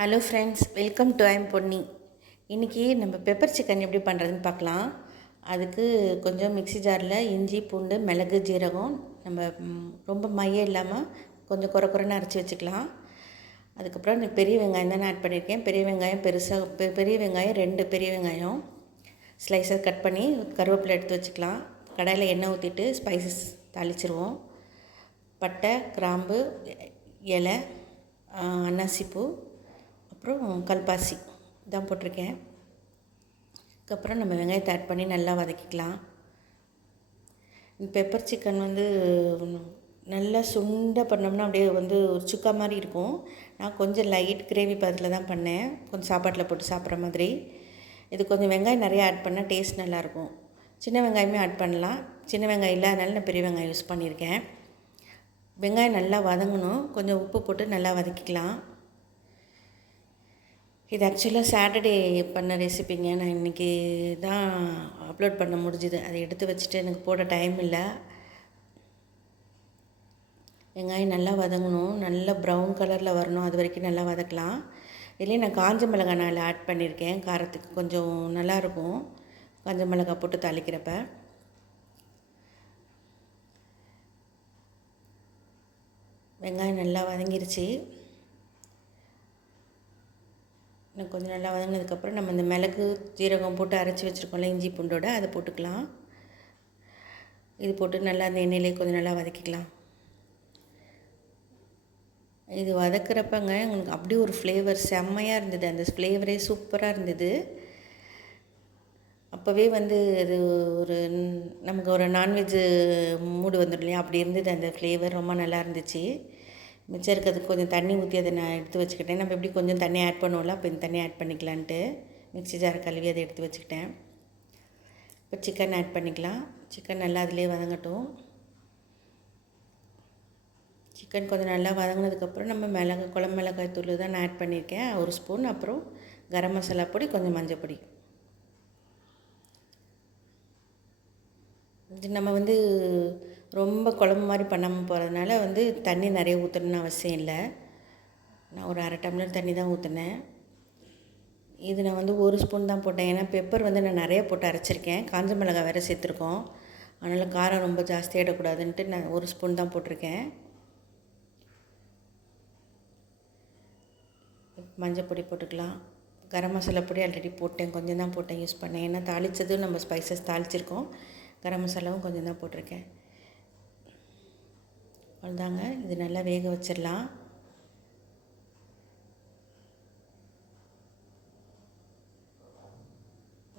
Hello friends, welcome to I'm Ponni. இன்றைக்கி நம்ம pepper chicken எப்படி பண்ணுறதுன்னு பார்க்கலாம். அதுக்கு கொஞ்சம் மிக்ஸி ஜாரில் இஞ்சி, பூண்டு, மிளகு, ஜீரகம் நம்ம ரொம்ப மையம் இல்லாமல் கொஞ்சம் குறைன்னு அரைச்சி வச்சுக்கலாம். அதுக்கப்புறம் பெரிய வெங்காயம் தான் நான் ஆட் பண்ணியிருக்கேன். பெரிய வெங்காயம் பெரிய வெங்காயம் 2 பெரிய வெங்காயம் ஸ்லைஸாக கட் பண்ணி கருவேப்பிலை எடுத்து வச்சுக்கலாம். கடாயில் எண்ணெய் ஊற்றிட்டு ஸ்பைசஸ் தாளிச்சிருவோம். பட்டை, கிராம்பு, இலை, அன்னாசிப்பூ, அப்புறம் கல்பாசி தான் போட்டிருக்கேன். அதுக்கப்புறம் நம்ம வெங்காயத்தை ஆட் பண்ணி நல்லா வதக்கிக்கலாம். பெப்பர் சிக்கன் நல்லா சுண்டை பண்ணோம்னா அப்படியே ஒரு சுக்கா மாதிரி இருக்கும். நான் கொஞ்சம் லைட் கிரேவி பதத்தில் தான் பண்ணேன், கொஞ்சம் சாப்பாட்டில் போட்டு சாப்பிட்ற மாதிரி. இது கொஞ்சம் வெங்காயம் நிறையா ஆட் பண்ணால் டேஸ்ட் நல்லாயிருக்கும். சின்ன வெங்காயமே ஆட் பண்ணலாம். சின்ன வெங்காயம் இல்லாதனால நான் பெரிய வெங்காயம் யூஸ் பண்ணியிருக்கேன். வெங்காயம் நல்லா வதங்கணும். கொஞ்சம் உப்பு போட்டு நல்லா வதக்கிக்கலாம். இது ஆக்சுவலாக சாட்டர்டே பண்ண ரெசிபிங்க. நான் இன்றைக்கி தான் அப்லோட் பண்ண முடிஞ்சுது. அதை எடுத்து வச்சுட்டு எனக்கு போட டைம் இல்லை. வெங்காயம் நல்லா வதங்கணும், நல்லா ப்ரௌன் கலரில் வரணும், அது வரைக்கும் நல்லா வதக்கலாம். இதுலேயே நான் காஞ்ச மிளகாய் நான் ஆட் பண்ணியிருக்கேன். காரத்துக்கு கொஞ்சம் நல்லாயிருக்கும் காஞ்ச மிளகாய் போட்டு தாளிக்கிறப்ப. வெங்காயம் நல்லா வதங்கிருச்சு. இன்னும் கொஞ்சம் நல்லா வதங்கினதுக்கப்புறம் நம்ம இந்த மிளகு, ஜீரகம் போட்டு அரைச்சி வச்சுருக்கோம்ல இஞ்சி பூண்டோட, அதை போட்டுக்கலாம். இது போட்டு நல்லா அந்த எண்ணெயிலே கொஞ்சம் நல்லா வதக்கிக்கலாம். இது வதக்கிறப்பங்க உங்களுக்கு அப்படியே ஒரு ஃப்ளேவர் செம்மையாக இருந்தது. அந்த ஃப்ளேவரே சூப்பராக இருந்தது. அப்போவே அது ஒரு நமக்கு ஒரு நான்வெஜ்ஜு மூடு வந்துடும் இல்லையா, அப்படி இருந்தது. அந்த ஃப்ளேவர் ரொம்ப நல்லா இருந்துச்சு. மிச்சம் இருக்கிறதுக்கு கொஞ்சம் தண்ணி ஊற்றி அதை நான் எடுத்து வச்சுக்கிட்டேன். நம்ம எப்படி கொஞ்சம் தண்ணி ஆட் பண்ணுவோம்ல, அப்போ இந்த தண்ணி ஆட் பண்ணிக்கலான்ட்டு மிக்ஸி ஜார் கழுவி அதை எடுத்து வச்சுக்கிட்டேன். இப்போ சிக்கன் ஆட் பண்ணிக்கலாம். சிக்கன் நல்லா அதிலே வதங்கட்டும். சிக்கன் கொஞ்சம் நல்லா வதங்கினதுக்கப்புறம் நம்ம குழம்பு மிளகாய் தூள் தான் நான் ஆட் பண்ணியிருக்கேன், 1 ஸ்பூன். அப்புறம் கரம் மசாலா பொடி, கொஞ்சம் மஞ்சள் பொடி. இது நம்ம ரொம்ப குழம்பு மாதிரி பண்ணாமல் போகிறதுனால தண்ணி நிறைய ஊற்றணுன்னு அவசியம் இல்லை. நான் ஒரு 1/2 டம்ளர் தண்ணி தான் ஊற்றினேன். இது நான் 1 ஸ்பூன் தான் போட்டேன். ஏன்னா பெப்பர் நான் நிறைய போட்டு அரைச்சிருக்கேன். காஞ்ச மிளகாய் வேறு சேர்த்துருக்கோம். அதனால் காரம் ரொம்ப ஜாஸ்தியாகிடக்கூடாதுன்ட்டு நான் 1 ஸ்பூன் தான் போட்டிருக்கேன். மஞ்சள் பொடி போட்டுக்கலாம். கரம் மசாலா பொடி ஆல்ரெடி போட்டேன், கொஞ்சம் தான் போட்டேன், யூஸ் பண்ணேன். ஏன்னா தாளித்ததும் நம்ம ஸ்பைசஸ் தாளிச்சிருக்கோம். கரம் மசாலாவும் கொஞ்சம் தான் போட்டிருக்கேன். அவ்வளோதாங்க. இது நல்லா வேக வச்சிடலாம்.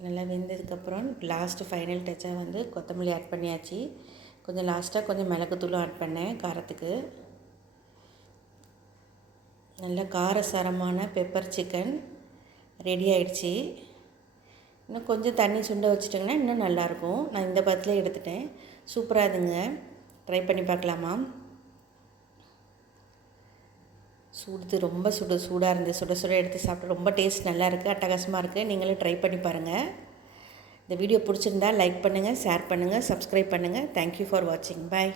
நல்லா வெந்ததுக்கப்புறம் லாஸ்ட்டு ஃபைனல் டச்சாக கொத்தமல்லி ஆட் பண்ணியாச்சு. கொஞ்சம் லாஸ்ட்டாக கொஞ்சம் மிளகுத்தூளும் ஆட் பண்ணேன் காரத்துக்கு. நல்ல காரசாரமான பெப்பர் சிக்கன் ரெடி ஆயிடுச்சு. இன்னும் கொஞ்சம் தண்ணி சுண்ட வச்சுட்டிங்கன்னா இன்னும் நல்லாயிருக்கும். நான் இந்த பதத்தில் எடுத்துட்டேன். சூப்பராக இதுங்க, ட்ரை பண்ணி பார்க்கலாமா? ரொம்ப சூடாக இருந்து சுட எடுத்து சாப்பிட்டு ரொம்ப டேஸ்ட் நல்லா இருக்குது, அட்டகாசமாக இருக்குது. நீங்களும் ட்ரை பண்ணி பாருங்கள். இந்த வீடியோ பிடிச்சிருந்தா லைக் பண்ணுங்கள், ஷேர் பண்ணுங்கள், சப்ஸ்கிரைப் பண்ணுங்கள். தேங்க்யூ ஃபார் வாட்சிங். பாய்.